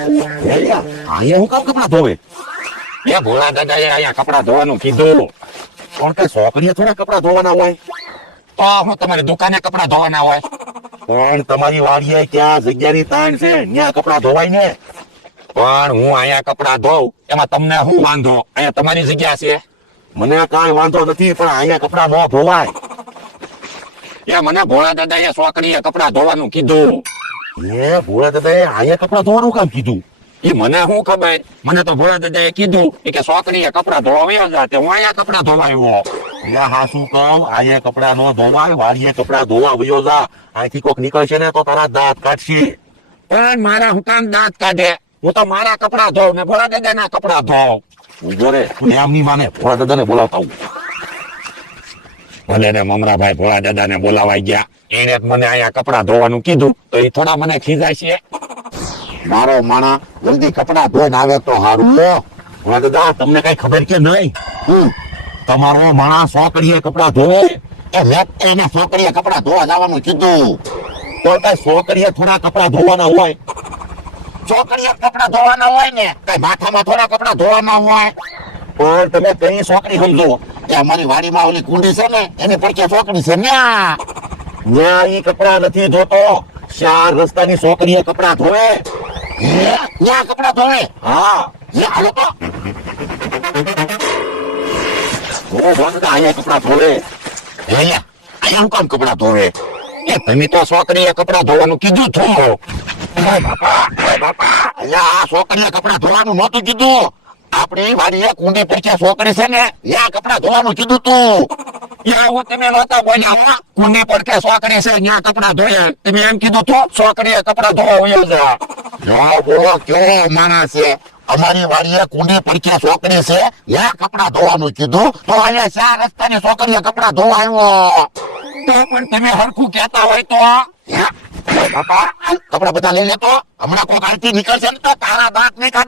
અહીંયા હું કામ કપડા ધોવે? એ ભોળા દાદાએ અહીંયા કપડા ધોવાનું કીધું. પણ કઈ છોકરીએ થોડા કપડા ધોવાના હોય? તો હું તમારી દુકાને કપડા ધોવાના હોય? પણ તમારી વાડીએ ક્યાં જગ્યાની તાણ છે, ત્યાં કપડા ધોવાય ને. પણ હું અહીંયા કપડા ધોઉં એમાં તમને શું વાંધો? અહીંયા તમારી જગ્યા છે. મને કાંઈ વાંધો નથી, પણ અહીંયા કપડા ન ધોવાય. એ મને ભોળા દાદાએ છોકરીએ કપડા ધોવાનું કીધું. એ ભોળા દાદાએ અહીંયા કપડા ધોવાનું કામ કીધું? એ મને શું ખબર? મને તો ભોળા દાદાએ કીધું કે છોકરીએ કપડા ધોવા વયો જાતે, હું અહીંયા કપડા ધોવાયો. એટલે હા શું કહું, અહીંયા કપડા ન ધોવાય, વાડીએ કપડા ધોવા વયો જા. અહીંથી કોક નીકળશે ને તો તારા દાંત કાઢશે. પણ મારા હું કામ દાંત કાઢે? હું તો મારા કપડા ધોઉં ને ભોળા દાદાના કપડા ધોઉં. ઉભો રે, તું એમ નહીં માને, ભોળા દાદાને બોલાવતા હું. ભલે ને મમરાભાઈ ભોળા દાદાને બોલાવાઈ ગયા, એને મને અહીંયા કપડા ધોવાનું કીધું તો એ થોડા મને ખીજાય છે. મારો માણા જલ્દી કપડા ધોઈને આવે તો સારું. ભોળા દાદા તમને કઈ ખબર કે નહીં? તમારો માણા છોકરીએ કપડા ધોવે, એ વ્યક્તિ એને છોકરીએ કપડા ધોવા જવાનું કીધું. તો કઈ છોકરીએ થોડા કપડા ધોવાના હોય? છોકરીએ કપડા ધોવાના હોય ને, કઈ માથામાં થોડા કપડા ધોવાના હોય? પણ તમે કઈ છોકરી સમજો? એ અમારી વાડીમાં ઓલી કુંડી છે ને, એની પડકે છોકરી છે ને, ત્યાં એ કપડા નથી ધોતો. 4 રસ્તાની છોકરીએ કપડા ધોવે. ત્યાં કપડા ધોવે? હા, હાલો તો. અહીંયા કપડા ધોવે. અહીંયા હું કામ કપડા ધોવે? એ તમે તો છોકરીએ કપડા ધોવાનું કીધું છો. અહીંયા છોકરીએ કપડા ધોવાનું નહોતું કીધું. આપણી વાડીએ કુંડી પડકે છોકરી છે ને, ત્યાં કપડા ધોવાનું કીધું તું. હું તમે નહોતા બોલ્યા? કુંડી પડકે છોકરી છે, ત્યાં કપડા ધોયા. તમે એમ કીધું તો છોકરીએ કપડા ધોવા વયો જા. બોલો કેવો માણસ છે. અમારી વાડીએ કુંડી પડકે છોકરી છે, ત્યાં કપડા ધોવાનું કીધું તો અહીંયા 4 રસ્તાની છોકરીએ કપડા ધોવા આવ્યો. તો પણ તમે હરખું કહેતા હોય તો બાપા કપડા બધા લઈ લેતો. હમણાં કોઈ આરતી નીકળશે ને તો તારા દાંત નહીં કાઢે.